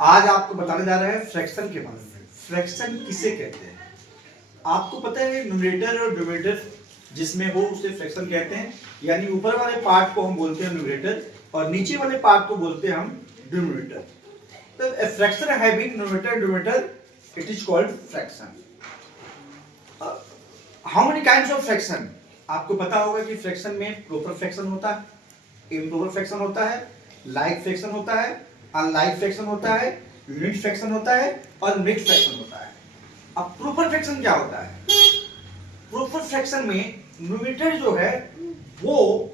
आज आपको बताने जा रहे हैं फ्रैक्शन के बारे में। फ्रैक्शन किसे कहते हैं? आपको पता है न्यूमरेटर और डिनोमिनेटर जिसमें हो उसे फ्रैक्शन कहते हैं। यानी ऊपर वाले पार्ट को हम बोलते हैं न्यूमरेटर और नीचे वाले पार्ट को बोलते हैं हम डिनोमिनेटर। तो a fraction having numerator and denominator, it is called fraction. How many kinds of fraction? आपको पता होगा कि फ्रैक्शन में प्रॉपर फ्रैक्शन होता है, इम्प्रॉपर फ्रैक्शन होता है, लाइक फ्रैक्शन होता है, अनलाइक फ्रैक्शन होता है, यूनिट फ्रैक्शन होता है और मिक्स्ड फ्रैक्शन होता है। अब प्रॉपर फ्रैक्शन क्या होता है? प्रॉपर फ्रैक्शन में न्यूमरेटर जो है वो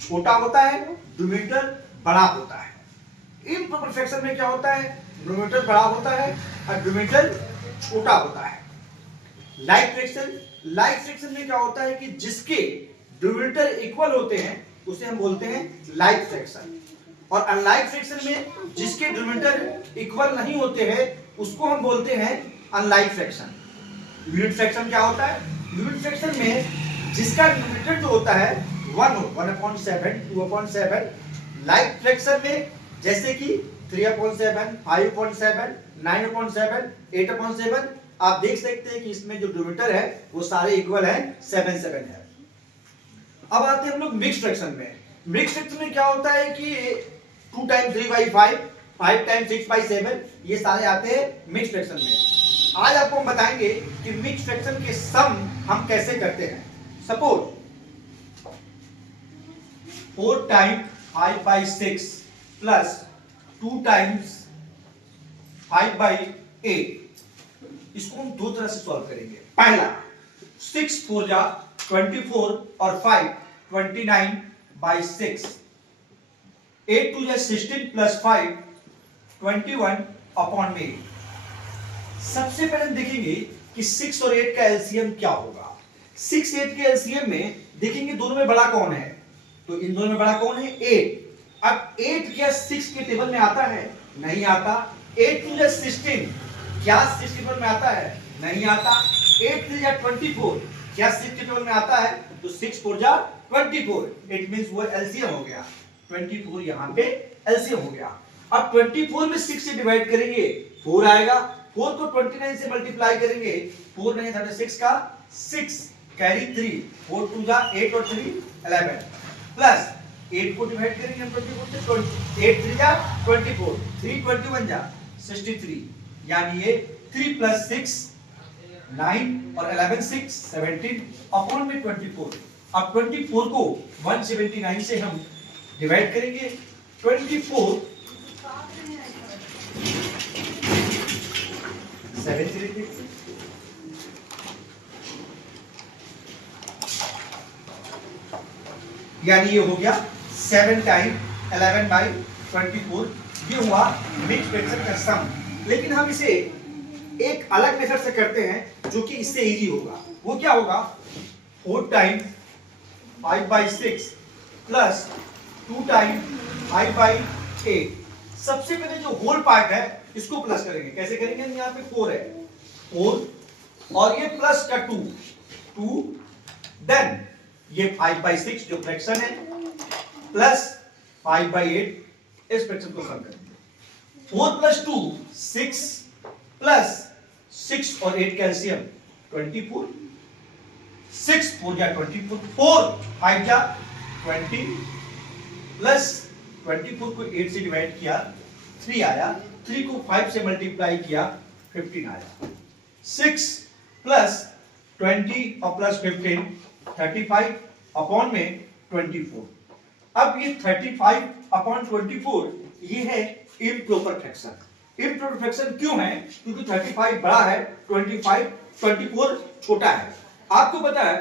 छोटा होता है, डिनोमिनेटर बड़ा होता है। इम्प्रॉपर फ्रैक्शन में क्या होता है? न्यूमरेटर बड़ा होता है और डिनोमिनेटर छोटा होता है। लाइक फ्रैक्शन में क्या होता है कि जिसके डिनोमिनेटर इक्वल होते हैं उसे हम बोलते हैं लाइक फ्रैक्शन, और अनलाइक फ्रैक्शन में जिसके डिनोमिनेटर इक्वल नहीं होते हैं उसको हम बोलते हैं अनलाइक फ्रैक्शन। यूनिट फ्रैक्शन क्या होता है? यूनिट फ्रैक्शन में जिसका डिनोमिनेटर जो होता है 1/7, 2/7। लाइक फ्रैक्शन में जैसे कि 3/7, 5/7, 9/7, 8/7। आप देख सकते हैं कि इसमें जो डिनोमिनेटर है वो सारे इक्वल है, 7 है। अब आते हैं हम लोग मिक्स्ड फ्रैक्शन में। मिक्स्ड फ्रैक्शन में क्या होता है कि 2 times 3/5, 5 times 6/7, ये सारे आते हैं मिक्स्ड फ्रैक्शन में। आज आपको हम बताएंगे कि मिक्स्ड फ्रैक्शन के सम हम कैसे करते हैं। सपोज 4 times 5/6 प्लस 2 times 5/8, इसको हम दो तरह से सॉल्व करेंगे। पहला 6 4 जा 24 और 5 29/6, 8 2 जा 16 प्लस 5 21/8। सबसे पहले हम देखेंगे कि 6 और 8 का एलसीएम क्या होगा। 6 8 के एलसीएम में देखेंगे दोनों में बड़ा कौन है, तो इन दोनों में बड़ा कौन है? 8। अब 8 क्या 6 के टेबल में आता है? नहीं आता। 8 2 जा 16, क्या 6 के टेबल में आता है? नहीं आता। 8 3 जा 24, क्या 6 के टेबल में आता है? तो 6 4 जा 24। इट मींस वो एलसीएम हो गया। 24 यहां पे एलसीएम हो गया। अब 24 में 6 से डिवाइड करेंगे 4 आएगा। 4 को 29 से मल्टीप्लाई करेंगे, 4 9 36 का 6 कैरी 3, 4 2 जा 8 और 3 11 प्लस 8 को डिवाइड करेंगे हम 24 से, 8 3 जा 24, 3 21 जा 63, यानी ये 3 प्लस 6 9 और 11 6 17 अपॉन में 24। अब 24 को 179 से हम डिवाइड करेंगे। 24 7 से यानी ये हो गया 7 टाइम 11/24। ये हुआ मिक्स्ड फ्रैक्शन का सम। लेकिन हम इसे एक अलग मेथड से करते हैं जो कि इससे इजी होगा। वो क्या होगा? 4 टाइम 5/6 प्लस 2 टाइम 5/8। सबसे पहले जो होल पार्ट है इसको प्लस करेंगे। कैसे करेंगे? यहाँ पे 4 है, 4 और ये प्लस का 2, देन ये 5/6 जो फ्रैक्शन है प्लस 5/8, इस फ्रैक्शन को सम करेंगे। 4 प्लस 2 6 प्लस 6 और 8 का एलसीएम 24, 6 4 जा 24, 4 5 जा 20 प्लस 24 को 8 से डिवाइड किया 3 आया, 3 को 5 से मल्टीप्लाई किया 15 आया। 6 प्लस 20 और प्लस 15 35 अपॉन में 24। अब ये 35/24 ये है इम्प्रॉपर फ्रैक्शन। इम्प्रॉपर फ्रैक्शन क्यों है? क्योंकि 35 बड़ा है, 24 छोटा है। आपको पता है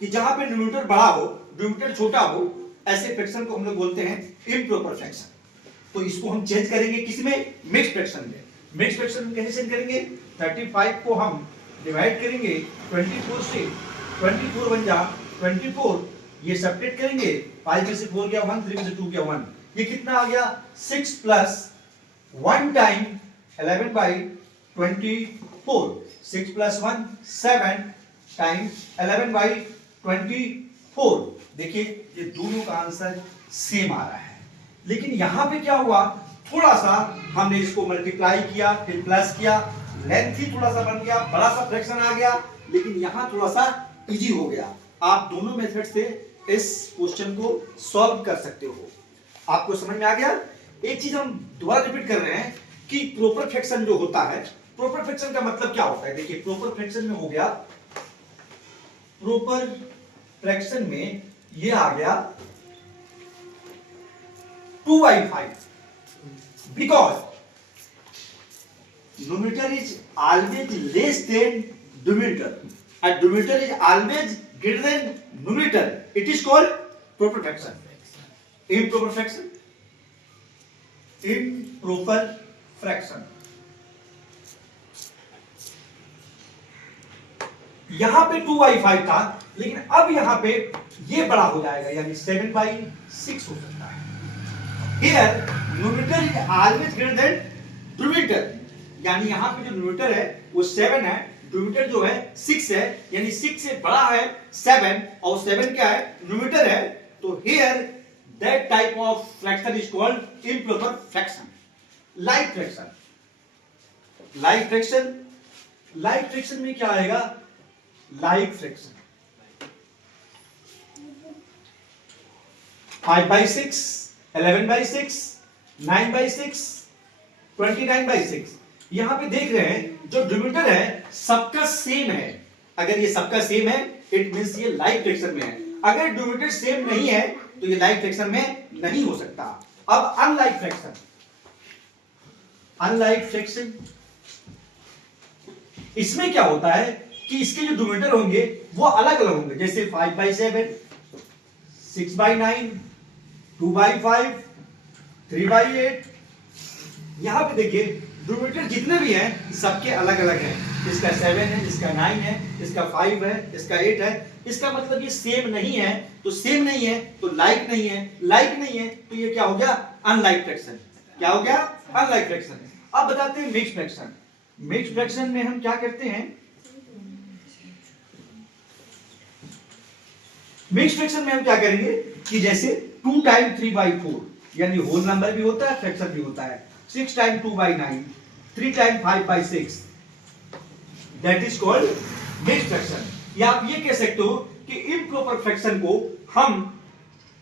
कि जहां पे न्यूमरेटर बड़ा हो डिनोमिनेटर छोटा हो, ऐसे फ्रैक्शन को हम लोग बोलते हैं इम्प्रॉपर फ्रैक्शन। तो इसको हम चेंज करेंगे किसमें? मिक्स्ड फ्रैक्शन में। मिक्स्ड फ्रैक्शन में कैसे चेंज करेंगे? 35 को हम डिवाइड करेंगे 24 से, 24 बन जा 24, ये सब्ट्रैक्ट करेंगे, 5 में से 4 गया 1, 3 में से 2 गया 1, ये कितना आ गया? 6 प्लस 1 टाइम 11/24, 6 प्लस 1 7 टाइम 11/24। देखिए ये दोनों का आंसर सेम आ रहा है। लेकिन यहां पे क्या हुआ? थोड़ा सा हमने इसको मल्टीप्लाई किया, फिर प्लस किया, लेंथ ही थोड़ा सा बन गया, बड़ा सा फ्रैक्शन आ गया, लेकिन यहां थोड़ा सा इजी हो गया। आप दोनों मेथड से इस क्वेश्चन को सॉल्व कर सकते हो। आपको समझ में आ गया? एक चीज हम दोबारा रिपीट कर रहे हैं कि प्रॉपर फ्रैक्शन जो होता है, प्रॉपर फ्रैक्शन का मतलब क्या होता है? देखिए, प्रॉपर फ्रैक्शन में हो गया, प्रॉपर फ्रैक्शन में ये आ गया 2/5, because numerator is always less than denominator and denominator is always greater than numerator. It is called proper fraction. Improper fraction. Improper fraction. यहां पे 2/5 था, लेकिन अब यहां पे ये बड़ा हो जाएगा, यानी 7/6 हो सकता है। Here numerator is always greater than denominator, यानी यहां पे जो न्यूमरेटर है वो 7 है, डिनोमिनेटर जो है 6 है, यानी 6 से बड़ा है 7 और 7 क्या है? न्यूमरेटर है। तो here that type of fraction is called improper fraction. Like fraction. Like fraction. Like fraction में क्या आएगा? Like fraction 5/6, 11/6, 9/6, 29/6। यहां पे देख रहे हैं जो डिनोमिनेटर है सबका सेम है। अगर ये सबका सेम है, इट मींस ये लाइक फ्रैक्शन में है। अगर डिनोमिनेटर सेम नहीं है तो ये लाइक फ्रैक्शन में नहीं हो सकता। अब अनलाइक फ्रैक्शन, अनलाइक फ्रैक्शन, इसमें क्या होता है कि इसके जो डिनोमिनेटर होंगे वो अलग अलग होंगे, जैसे 5/7, 6/9, 2/5, 3/8। यहां पे देखिए डिनोमिनेटर जितने भी हैं सबके अलग अलग हैं। इसका 7 है, इसका 9 है, इसका 5 है, इसका 8 है। इसका मतलब ये सेम नहीं है, तो सेम नहीं है तो लाइक नहीं है, लाइक नहीं है तो ये क्या हो गया? Unlike fraction. क्या हो गया? Unlike fraction. अब बताते हैं मिक्स्ड फ्रैक्शन। मिक्स्ड फ्रैक्शन में हम क्या करते हैं? मिक्स्ड फ्रैक्शन में हम क्या करेंगे कि जैसे 2 टाइम 3/4, यानी होल नंबर भी होता है, फ्रैक्शन भी होता है। 6 time 2/9, 3 time 5/6, that is called mixed fraction. या आप ये कह सकते हो कि इम्प्रॉपर फ्रैक्शन को हम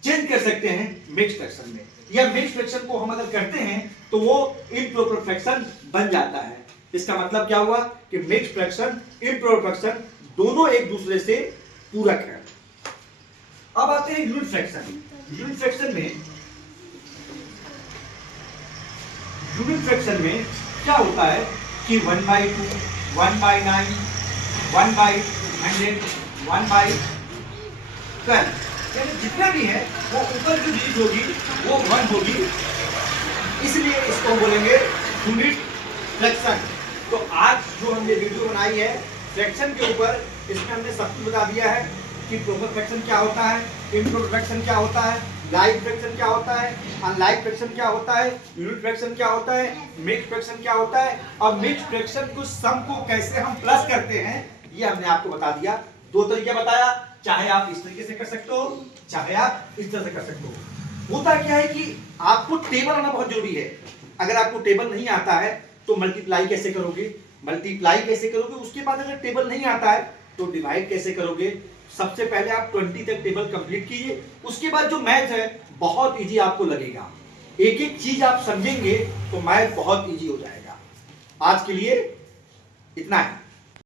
चेंज कर सकते हैं मिक्स्ड फ्रैक्शन में, या मिक्स्ड फ्रैक्शन को हम अगर करते हैं तो वो इम्प्रॉपर फ्रैक्शन बन जाता है। इसका मतलब क्या हुआ कि मिक्स्ड फ्रैक्शन, इम्प्रॉपर फ्रैक्शन दोनों एक दूसरे से पूरक है। अब आते हैं यूनिट फ्रैक्शन। यूनिट फ्रैक्शन में क्या होता है कि 1/2, 1/9, 1/100, 1/12, यानी जितना भी है वो ऊपर जो डिजिट होगी वो 1 होगी, इसलिए इसको बोलेंगे यूनिट फ्रैक्शन। तो आज जो हमने वीडियो बनाई है फ्रैक्शन के ऊपर, इसमें हमने सब कुछ बता दिया है कि प्रॉपर फ्रैक्शन क्या होता है, इम्प्रॉपर फ्रैक्शन क्या होता है, लाइक फ्रैक्शन क्या होता है, अनलाइक फ्रैक्शन क्या होता है, यूनिट फ्रैक्शन क्या होता है, मिक्स्ड फ्रैक्शन क्या होता है, और मिक्स्ड फ्रैक्शन को सम को कैसे हम प्लस करते हैं ये हमने आपको बता दिया। 2 तरीके बताया, चाहे आप इस तरीके से कर सकते हो, चाहे आप इस तरह से कर सकते हो। होता क्या है कि आपको टेबल आना बहुत जरूरी है। अगर आपको टेबल नहीं आता है तो मल्टीप्लाई कैसे करोगे, मल्टीप्लाई कैसे करोगे, उसके बाद अगर टेबल नहीं आता है तो डिवाइड कैसे करोगे। सबसे पहले आप 20 तक टेबल कंप्लीट कीजिए, उसके बाद जो मैथ है बहुत इजी आपको लगेगा। एक एक चीज आप समझेंगे तो मैथ बहुत इजी हो जाएगा। आज के लिए इतना है।